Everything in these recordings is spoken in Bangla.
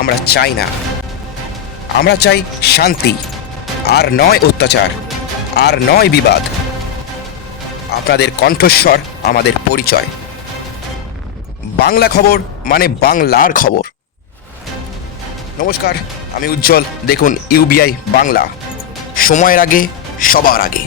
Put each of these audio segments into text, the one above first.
আমরা চাই না। আমরা চাই শান্তি, আর নয় অত্যাচার, আর নয় বিবাদ। আপনাদের কণ্ঠস্বর আমাদের পরিচয়। বাংলা খবর মানে বাংলার খবর। নমস্কার, আমি উজ্জ্বল। দেখুন ইউবিআই বাংলা, সময়ের আগে সবার আগে।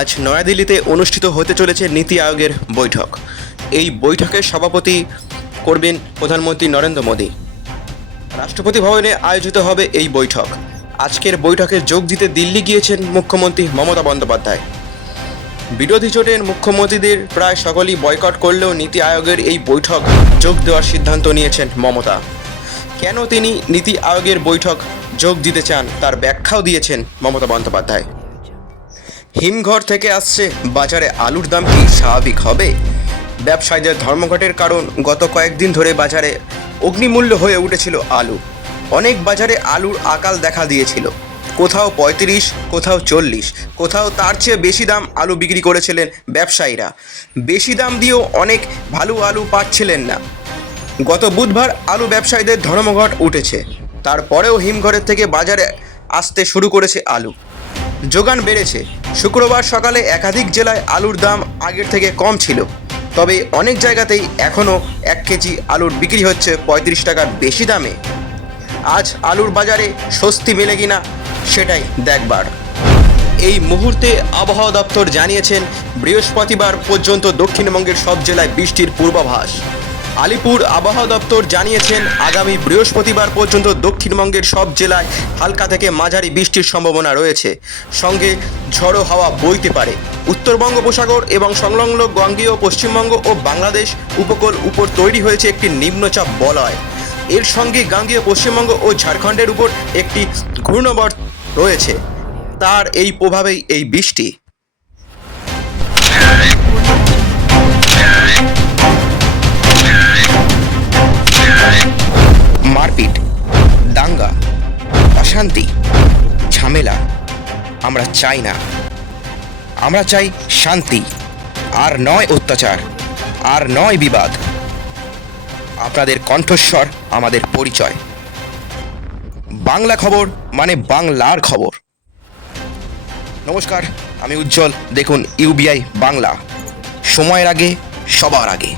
আজ নয়াদিল্লিতে অনুষ্ঠিত হতে চলেছে নীতি আয়োগের বৈঠক। এই বৈঠকের সভাপতি করবেন প্রধানমন্ত্রী নরেন্দ্র মোদী। রাষ্ট্রপতি ভবনে আয়োজিত হবে এই বৈঠক। আজকের বৈঠকে যোগ দিতে দিল্লি গিয়েছেন মুখ্যমন্ত্রী মমতা বন্দ্যোপাধ্যায়। বিরোধী জোটের মুখ্যমন্ত্রীদের প্রায় সকলেই বয়কট করলেও নীতি আয়োগের এই বৈঠক যোগ দেওয়ার সিদ্ধান্ত নিয়েছেন মমতা। কেন তিনি নীতি আয়োগের বৈঠক যোগ দিতে চান তার ব্যাখ্যাও দিয়েছেন মমতা বন্দ্যোপাধ্যায়। হিমঘর থেকে আসছে বাজারে আলুর দাম কি স্বাভাবিক হবে? ব্যবসায়ীদের ধর্মঘটের কারণ গত কয়েকদিন ধরে বাজারে অগ্নিমূল্য হয়ে উঠেছিল আলু। অনেক বাজারে আলুর আকাল দেখা দিয়েছিল। কোথাও ৩৫, কোথাও ৪০, কোথাও তার চেয়ে বেশি দাম আলু বিক্রি করেছিলেন ব্যবসায়ীরা। বেশি দাম দিয়েও অনেক ভালো আলু পাচ্ছিলেন না। গত বুধবার আলু ব্যবসায়ীদের ধর্মঘট উঠেছে। তারপরেও হিমঘরের থেকে বাজারে আসতে শুরু করেছে আলু। যোগান বেড়েছে। শুক্রবার সকালে একাধিক জেলায় আলুর দাম আগের থেকে কম ছিল, তবে অনেক জায়গাতেই এখনও ১ কেজি আলুর বিক্রি হচ্ছে ৩৫ টাকার বেশি দামে। আজ আলুর বাজারে স্বস্তি মেলে কিনা সেটাই দেখবার। এই মুহূর্তে আবহাওয়া দপ্তর জানিয়েছেন বৃহস্পতিবার পর্যন্ত দক্ষিণবঙ্গের সব জেলায় বৃষ্টির পূর্বাভাস। আলিপুর আবহাওয়া দপ্তর জানিয়েছেন আগামী বৃহস্পতিবার পর্যন্ত দক্ষিণবঙ্গের সব জেলায় হালকা থেকে মাঝারি বৃষ্টির সম্ভাবনা রয়েছে। সঙ্গে ঝড়ো হাওয়া বইতে পারে। উত্তর বঙ্গোপসাগর এবং সংলগ্ন গাঙ্গেয় পশ্চিমবঙ্গ ও বাংলাদেশ উপকূল উপর তৈরি হয়েছে একটি নিম্নচাপ বলয়। এর সঙ্গে গাঙ্গেয় পশ্চিমবঙ্গ ও ঝাড়খণ্ডের উপর একটি ঘূর্ণাবর্ত রয়েছে। তার এই প্রভাবেই এই বৃষ্টি। মারপিট, দাঙ্গা, অশান্তি, ঝামেলা আমরা চাই না। আমরা চাই শান্তি, আর নয় অত্যাচার, আর নয় বিবাদ। আপনাদের কণ্ঠস্বর আমাদের পরিচয়। বাংলা খবর মানে বাংলার খবর। নমস্কার, আমি উজ্জ্বল। দেখুন ইউবিআই বাংলা, সময়ের আগে সবার আগে।